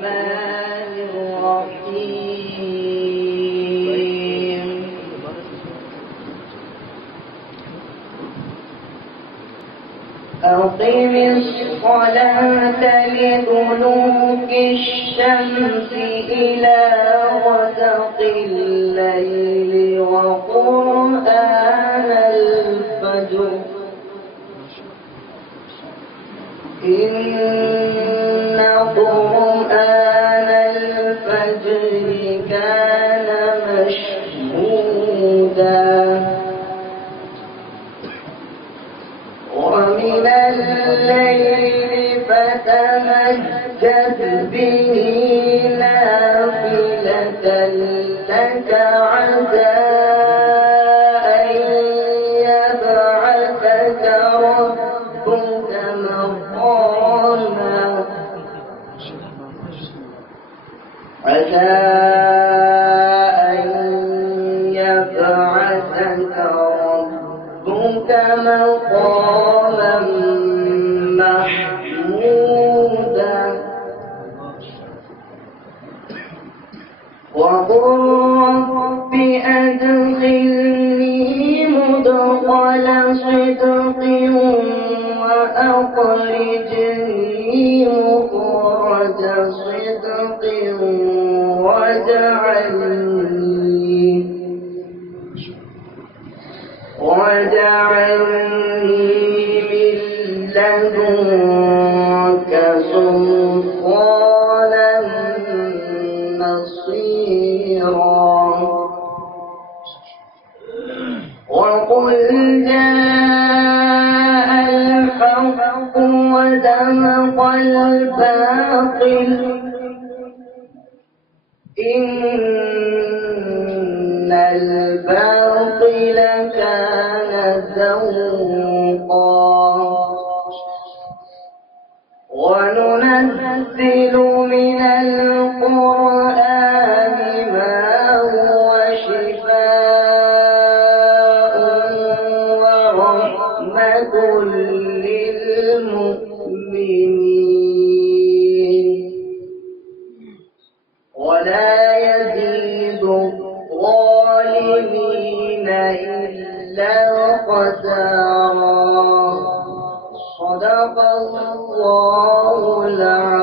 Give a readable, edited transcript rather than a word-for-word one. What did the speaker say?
الرحمن الرحيم أقم الصلاة لدلوك الشمس إلى غسق الليل وقرآن الفجر إن قرآن الفجر كان مشهودا ومن الليل فتمجد به نافلة لك عسى أن يبعثك ربك مقاما محمودا وقل رب أدخلني مدخل صدق وأخرجني مخرج صدق واجعلني من لدنك سلطانا نصيرا وقل جاء الحق وزهق الباطل إن الباطل كان زهوقا وننزل من القرآن ما هو شفاء ورحمة للمؤمنين ولا يزيد الظالمين إلا خسارا. صدق الله العظيم.